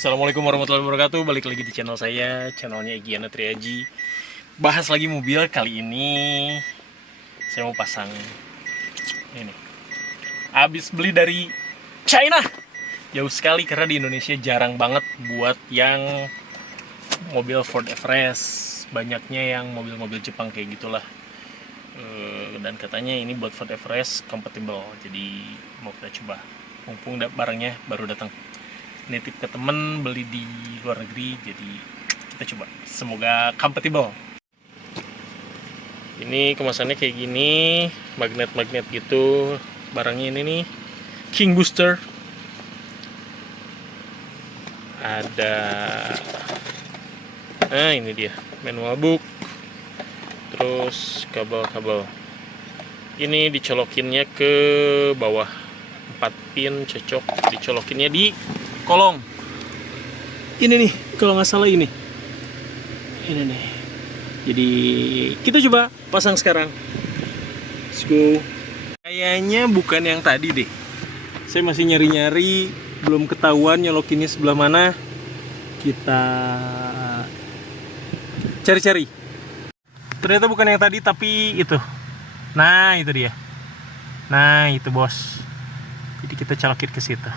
Assalamualaikum warahmatullahi wabarakatuh. Balik lagi di channel saya, channelnya Igiyana Triaji. Bahas lagi mobil. Kali ini saya mau pasang ini. Habis beli dari China. Jauh sekali karena di Indonesia jarang banget buat yang mobil Ford Everest. Banyaknya yang mobil-mobil Jepang kayak gitulah. Dan katanya ini buat Ford Everest compatible. Jadi mau kita coba. Mumpung barangnya baru datang. Nitip ke temen, beli di luar negeri, jadi kita coba, semoga compatible. Ini kemasannya kayak gini, magnet-magnet gitu. Barangnya ini nih, King Booster. Ada, nah ini dia, manual book. Terus kabel-kabel. Ini dicolokinnya ke bawah, 4 pin cocok, dicolokinnya di kolong. Ini nih, kalau nggak salah ini nih. Jadi kita coba pasang sekarang. Let's go. Kayaknya bukan yang tadi deh. Saya masih nyari-nyari, belum ketahuan nyolokinnya sebelah mana. Kita cari-cari. Ternyata bukan yang tadi, tapi itu. Nah, itu dia. Nah, itu bos. Jadi kita colokin ke situ.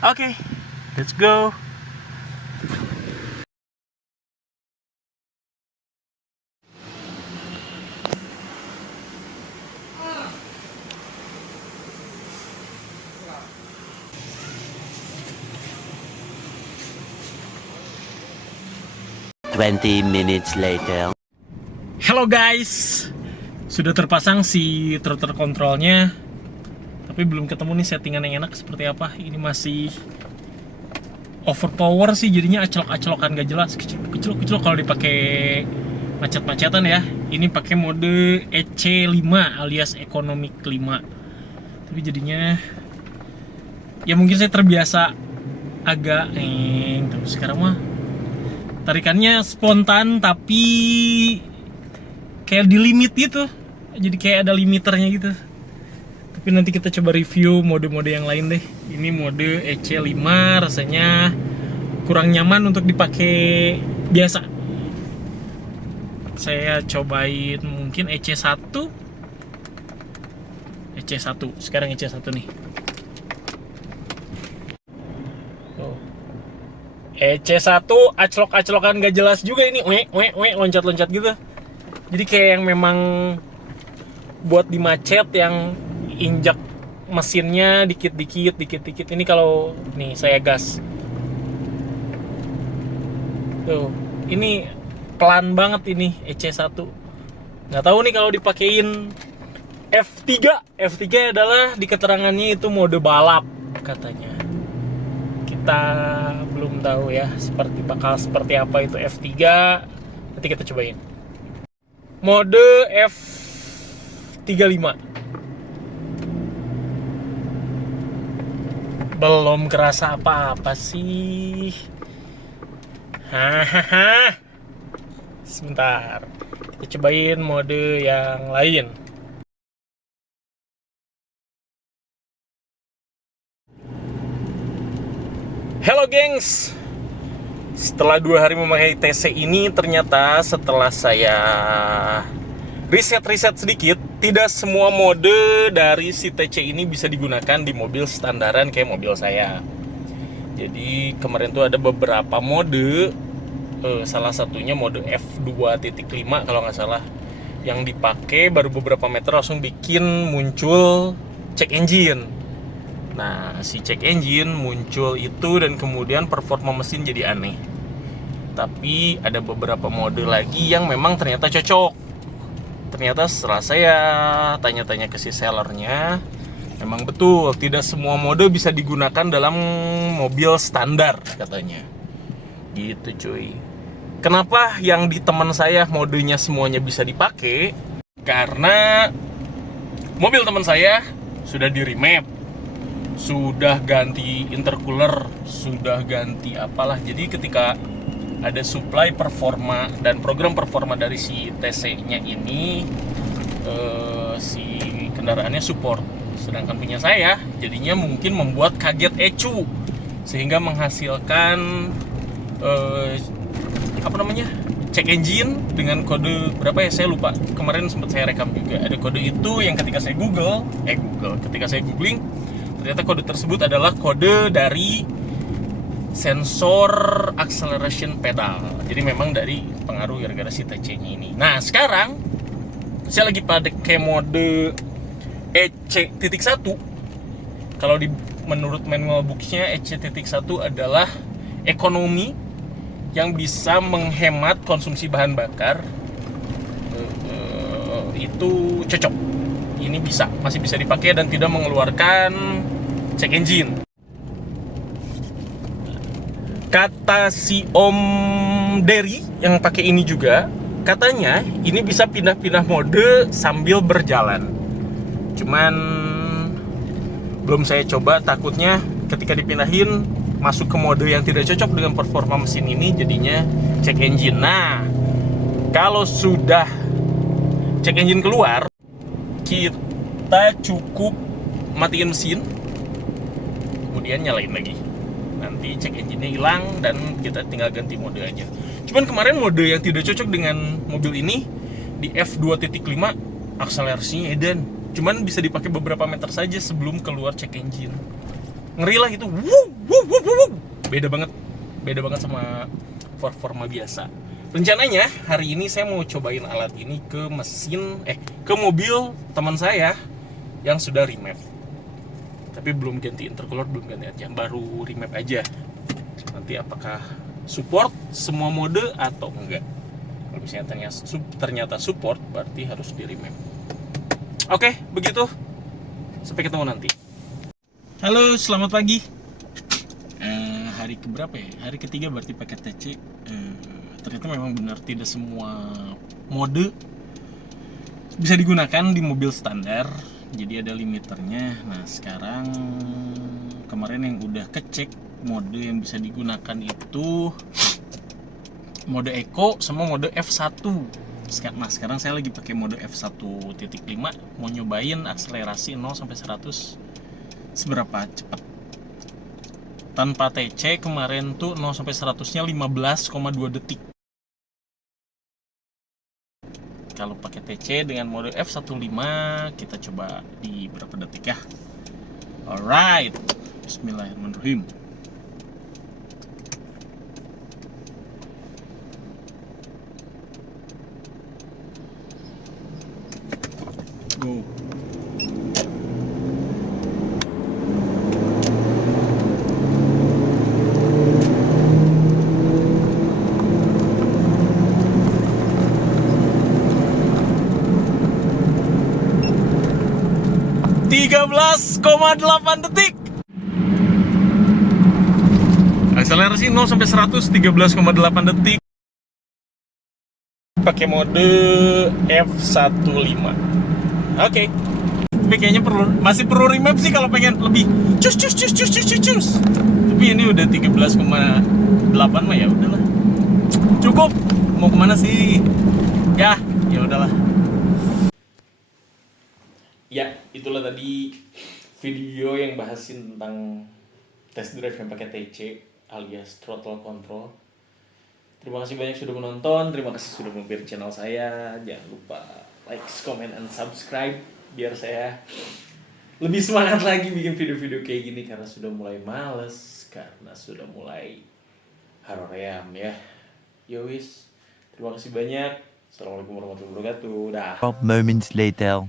Oke, let's go. Twenty minutes later. Halo guys, sudah terpasang si throttle controlnya, tapi belum ketemu nih settingan yang enak seperti apa. Ini masih overpower sih, jadinya acelok-acelokan gak jelas, kecil-kecil kalau dipakai macet-macetan ya. Ini pakai mode EC5 alias Economic 5. Tapi jadinya ya mungkin saya terbiasa agak terus sekarang mah tarikannya spontan tapi kayak di limit gitu. Jadi kayak ada limiternya gitu. Tapi nanti kita coba review mode-mode yang lain deh. Ini mode EC5 rasanya kurang nyaman untuk dipakai biasa. Saya cobain mungkin EC1. EC1, sekarang EC1 nih. EC1 aclok-aclokan gak jelas juga ini. Loncat-loncat gitu. Jadi kayak yang memang buat di macet, yang injak mesinnya dikit-dikit. Ini kalau nih saya gas. Tuh, ini pelan banget ini EC1. Nggak tahu nih kalau dipakein F3. F3 adalah di keterangannya itu mode balap katanya. Kita belum tahu ya seperti apa itu F3. Nanti kita cobain. Mode F35. Belum kerasa apa-apa sih. Hahaha. Sebentar. Kita cobain mode yang lain. Halo gengs. Setelah 2 hari memakai TC ini, ternyata setelah saya riset sedikit, tidak semua mode dari si TC ini bisa digunakan di mobil standaran kayak mobil saya. Jadi kemarin tuh ada beberapa mode, salah satunya mode F2.5 kalau nggak salah, yang dipakai baru beberapa meter langsung bikin muncul check engine. Nah, si check engine muncul itu dan kemudian performa mesin jadi aneh. Tapi ada beberapa mode lagi yang memang ternyata cocok. Ternyata setelah saya tanya-tanya ke si sellernya, memang betul tidak semua mode bisa digunakan dalam mobil standar katanya. Gitu cuy. Kenapa yang di teman saya modenya semuanya bisa dipakai? Karena mobil teman saya sudah di remap, sudah ganti intercooler, sudah ganti apalah. Jadi ketika ada supply performa dan program performa dari si TC-nya ini, si kendaraannya support. Sedangkan punya saya jadinya mungkin membuat kaget ecu sehingga menghasilkan check engine dengan kode berapa ya, saya lupa, kemarin sempat saya rekam juga. Ada kode itu yang ketika saya ketika saya googling, ternyata kode tersebut adalah kode dari sensor acceleration pedal. Jadi memang dari pengaruh gara-gara si TC-nya ini. Nah sekarang saya lagi pakai mode EC.1. Kalau menurut manual books-nya EC.1 adalah ekonomi yang bisa menghemat konsumsi bahan bakar. Itu cocok. Ini masih bisa dipakai dan tidak mengeluarkan check engine. Kata si Om Derry yang pakai ini juga, katanya ini bisa pindah-pindah mode sambil berjalan. Cuman belum saya coba, takutnya ketika dipindahin masuk ke mode yang tidak cocok dengan performa mesin ini, jadinya check engine. Nah, kalau sudah check engine keluar, kita cukup matiin mesin, kemudian nyalain lagi. Nanti check engine-nya hilang dan kita tinggal ganti mode aja. Cuman kemarin mode yang tidak cocok dengan mobil ini di F2.5 akselerasinya edan. Cuman bisa dipakai beberapa meter saja sebelum keluar check engine. Ngeri lah itu. Beda banget sama performa biasa. Rencananya hari ini saya mau cobain alat ini ke mobil teman saya yang sudah remap. Tapi belum ganti intercooler, belum ganti aja, baru remap aja. Nanti apakah support semua mode atau enggak? Kalau misalnya ternyata support, berarti harus di remap. Oke, begitu. Sampai ketemu nanti. Halo, selamat pagi. Hari keberapa ya? Hari ketiga berarti pakai TC. Ternyata memang benar tidak semua mode bisa digunakan di mobil standar. Jadi ada limiternya. Nah sekarang kemarin yang udah kecek mode yang bisa digunakan itu mode Eco sama mode F1. Nah sekarang saya lagi pakai mode F1.5, mau nyobain akselerasi 0 sampai 100 seberapa cepat. Tanpa TC kemarin tuh 0 sampai 100-nya 15,2 detik. Kalau pakai TC dengan mode F15 kita coba di berapa detik ya. Alright, bismillahirrahmanirrahim. Go. 13,8 detik. Akselerasi 0 sampai 100 13,8 detik. Pakai mode F15. Oke. Tapi kayaknya masih perlu remap sih kalau pengen lebih cus. Tapi ini udah 13,8 mah ya udahlah. Cukup. Mau kemana sih? Ya udahlah. Ya, itulah tadi video yang bahasin tentang test drive yang pakai TC alias throttle control. Terima kasih banyak sudah menonton, terima kasih sudah mampir channel saya. Jangan lupa like, comment, and subscribe biar saya lebih semangat lagi bikin video-video kayak gini karena sudah mulai males, karena sudah mulai haroream ya. Yowis, terima kasih banyak. Assalamualaikum warahmatullahi wabarakatuh. Dah. 12 moments later.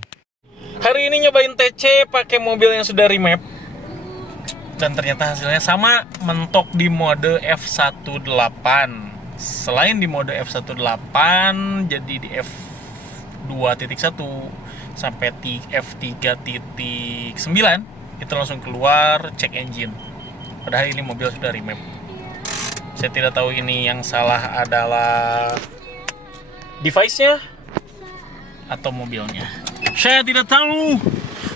Hari ini nyobain TC pakai mobil yang sudah remap dan ternyata hasilnya sama, mentok di mode F18. Selain di mode F18, jadi di F2.1 sampai F3.9 itu langsung keluar check engine. Padahal ini mobil sudah remap. Saya tidak tahu ini yang salah adalah device-nya atau mobilnya. Saya tidak tahu.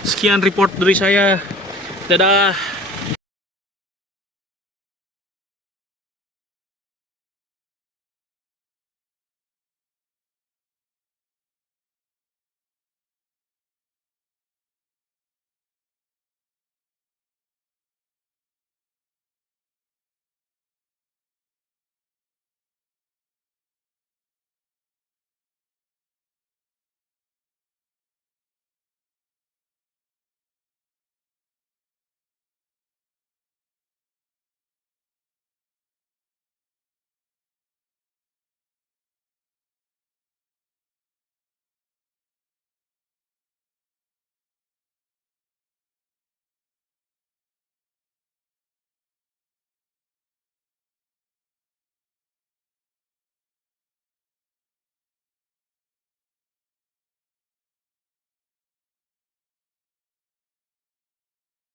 Sekian report dari saya. Dadah.